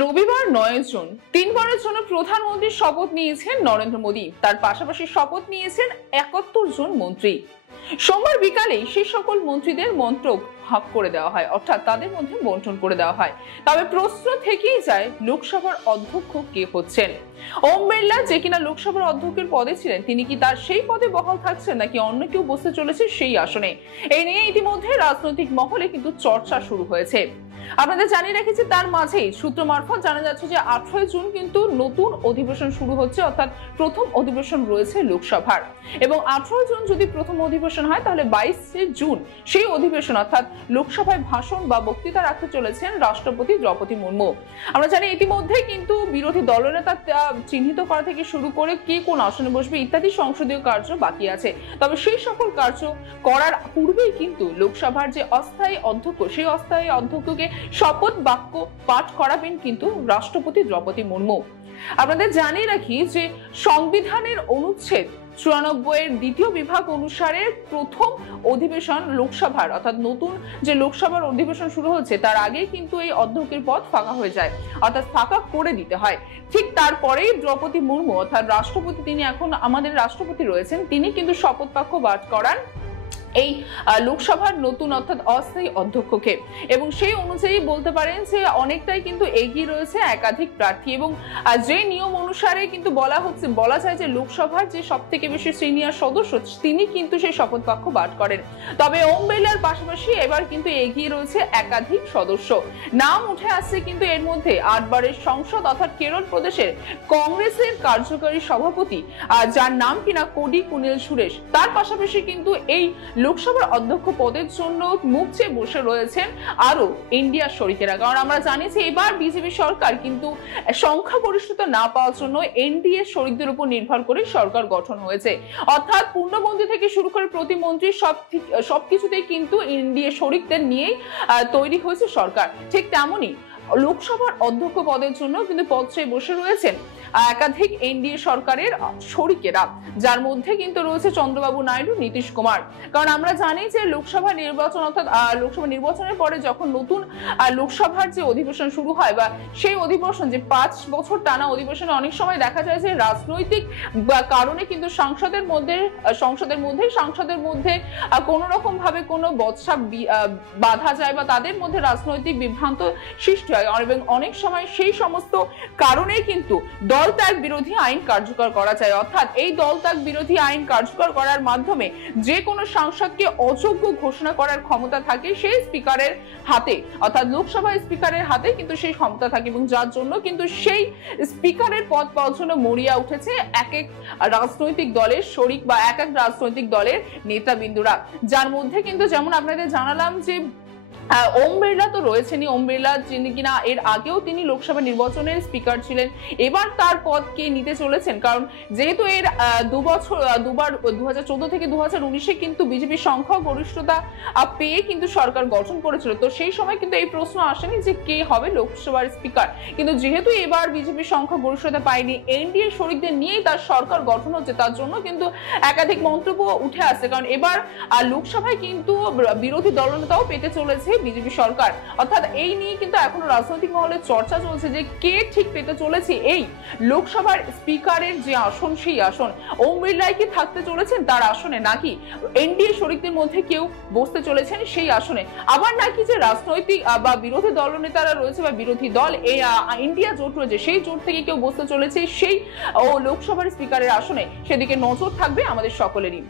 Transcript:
রবিবার ৯ জুন তিনবারের জন্য প্রধানমন্ত্রীর শপথ নিয়েছেন নরেন্দ্র মোদী। তার পাশাপাশি শপথ নিয়েছেন ৭১ জন মন্ত্রী। সোমবার বিকালে সেই সকল মন্ত্রীদের মন্ত্রক ভাগ করে দেওয়া হয়, অর্থাৎ তাদের মধ্যে বন্টন করে দেওয়া হয়। তবে প্রশ্ন থেকেই যায় লোকসভার অধ্যক্ষ কে হচ্ছেন। ওম বিড়লা, যে কিনা লোকসভার অধ্যক্ষের পদে ছিলেন, তিনি কি তার সেই পদে বহাল থাকছেন নাকি অন্য কেউ বসতে চলেছে সেই আসনে? এই নিয়ে ইতিমধ্যে রাজনৈতিক মহলে কিন্তু চর্চা শুরু হয়েছে। আপনাদের জানিয়ে রেখেছি, তার মাঝেই সূত্র মারফত জানা যাচ্ছে যে 18 জুন কিন্তু নতুন অধিবেশন শুরু হচ্ছে, অর্থাৎ প্রথম অধিবেশন রয়েছে লোকসভার। এবং 18 জুন যদি প্রথম অধিবেশন হয়, তাহলে 22 জুন সেই অধিবেশন অর্থাৎ লোকসভায় ভাষণ বা বক্তৃতা রাখতে চলেছেন রাষ্ট্রপতি দ্রৌপদী মুর্মু। আমরা জানি ইতিমধ্যে কিন্তু বিরোধী দলনেতা চিহ্নিত করা থেকে শুরু করে কে কোন আসনে বসবে ইত্যাদি সংসদীয় কার্য বাকি আছে। তবে সেই সকল কার্য করার পূর্বেই কিন্তু লোকসভার যে অস্থায়ী অধ্যক্ষ, সেই অস্থায়ী অধ্যক্ষকে শপথ বাক্য পাঠ করাবেন কিন্তু রাষ্ট্রপতি দ্রৌপদী মুর্মু। আপনাদের জানিয়ে রাখি যে সংবিধানের অনুচ্ছেদ ৯৪ এর দ্বিতীয় বিভাগ অনুসারে প্রথম অধিবেশন লোকসভার অর্থাৎ নতুন যে লোকসভার অধিবেশন শুরু হচ্ছে, তার আগে কিন্তু এই অধ্যক্ষের পদ ফাঁকা হয়ে যায়, অর্থাৎ ফাঁকা করে দিতে হয়। ঠিক তারপরেই দ্রৌপদী মুর্মু অর্থাৎ রাষ্ট্রপতি, তিনি এখন আমাদের রাষ্ট্রপতি রয়েছেন, তিনি কিন্তু শপথ বাক্য পাঠ করান এই লোকসভার নতুন অর্থাৎ অস্থায়ী অধ্যক্ষকে। এবং সেই অনুযায়ী বলতে পারেন যে অনেকটাই কিন্তু এগিয়ে রয়েছে একাধিক প্রার্থী। এবং যে নিয়ম অনুসারে কিন্তু বলা যায় যে লোকসভার যে সব থেকে বেশি সিনিয়র সদস্য, তিনি কিন্তু সেই শপথ বাক্য পাঠ করেন। তবে ওম বিড়লার পাশাপাশি এবার কিন্তু এগিয়ে রয়েছে একাধিক সদস্য। নাম উঠে আসছে কিন্তু এর মধ্যে ৮ বারের সংসদ অর্থাৎ কেরল প্রদেশের কংগ্রেসের কার্যকারী সভাপতি, যার নাম কিনা কোডি কুনিল সুরেশ। তার পাশাপাশি কিন্তু এই লোকসভার অধ্যক্ষ পদের জন্য মুখ চেয়ে বসে রয়েছেন আরো ইন্ডিয়া শরিকেরা। কারণ আমরা জানি যে এবার বিজেপি সরকার কিন্তু সংখ্যাগরিষ্ঠতা না পাওয়ার জন্য এনডিএ শরিকদের উপর নির্ভর করে সরকার গঠন হয়েছে। অর্থাৎ পূর্ণবন্দী থেকে শুরু করে প্রতিমন্ত্রী সবকিছুতেই কিন্তু এনডিএ শরিকদের নিয়েই তৈরি হয়েছে সরকার। ঠিক তেমনই লোকসভার অধ্যক্ষ পদের জন্য কিন্তু পদ চেয়ে বসে রয়েছেন একাধিক এনডিএ সরকারের শরিকেরা, যার মধ্যে কিন্তু রয়েছে চন্দ্রবাবু নাইডু, নীতিশ কুমার। কারণ আমরা জানি যে লোকসভা নির্বাচন অর্থাৎ লোকসভা নির্বাচনের পরে যখন নতুন লোকসভার যে অধিবেশন শুরু হয় বা সেই অধিবেশন যে 5 বছর টানা অধিবেশনে অনেক সময় দেখা যায় যে রাজনৈতিক কারণে কিন্তু সংসদের মধ্যে কোনো রকম ভাবে কোনো বচসা বাধা যায় বা তাদের মধ্যে রাজনৈতিক বিভ্রান্ত সৃষ্টি হয়। এবং অনেক সময় সেই সমস্ত কারণে কিন্তু দল ত্যাগ বিরোধী আইন কার্যকর করা যায়। অর্থাৎ এই দল ত্যাগ বিরোধী আইন কার্যকর করার মাধ্যমে যে কোনো সাংসদকে অযোগ্য ঘোষণা করার ক্ষমতা থাকে সেই স্পিকারের হাতে, অর্থাৎ লোকসভার স্পিকারের হাতে কিন্তু সেই ক্ষমতা থাকে। এবং যার জন্য কিন্তু সেই স্পিকারের পদ পাওয়ার জন্য মরিয়া উঠেছে এক এক রাজনৈতিক দলের শরিক বা এক এক রাজনৈতিক দলের নেতাবিন্দুরা। যার মধ্যে কিন্তু যেমন আপনাদের জানালাম যে ওম বিড়লা তো রয়েছেনই। ওম বিড়লা, যিনি কিনা এর আগেও তিনি লোকসভা নির্বাচনের স্পিকার ছিলেন, এবার তার পদ কে নিতে চলেছেন। কারণ যেহেতু এর দুবার 2014 থেকে 2019-এ কিন্তু বিজেপি সংখ্যাগরিষ্ঠতা পেয়ে কিন্তু সরকার গঠন করেছিল, তো সেই সময় কিন্তু এই প্রশ্ন আসেনি যে কে হবে লোকসভার স্পিকার। কিন্তু যেহেতু এবার বিজেপি সংখ্যাগরিষ্ঠতা পায়নি, এনডিএ শরিকদের নিয়েই তার সরকার গঠন হচ্ছে, তার জন্য কিন্তু একাধিক মন্তব্য উঠে আসছে। কারণ এবার লোকসভায় কিন্তু বিরোধী দলনেতাও পেতে চলেছে বিজেপি সরকার। অর্থাৎ এই নিয়ে কিন্তু এখনো রাজনৈতিক মহলে চর্চা চলছে যে কে ঠিক পেতে চলেছে এই লোকসভার স্পিকারের যে আসন, সেই আসন ওম বিড়লাই কি থাকতে চলেছেন তার আসনে, নাকি এনডিএ শরিকদের মধ্যে কেউ বসতে চলেছেন সেই আসনে, আবার নাকি যে রাজনৈতিক বা বিরোধী দলনেতারা রয়েছে বা বিরোধী দল এই ইন্ডিয়া জোট রয়েছে, সেই জোট থেকে কেউ বসতে চলেছে সেই লোকসভার স্পিকারের আসনে। সেদিকে নজর থাকবে আমাদের সকলেরই।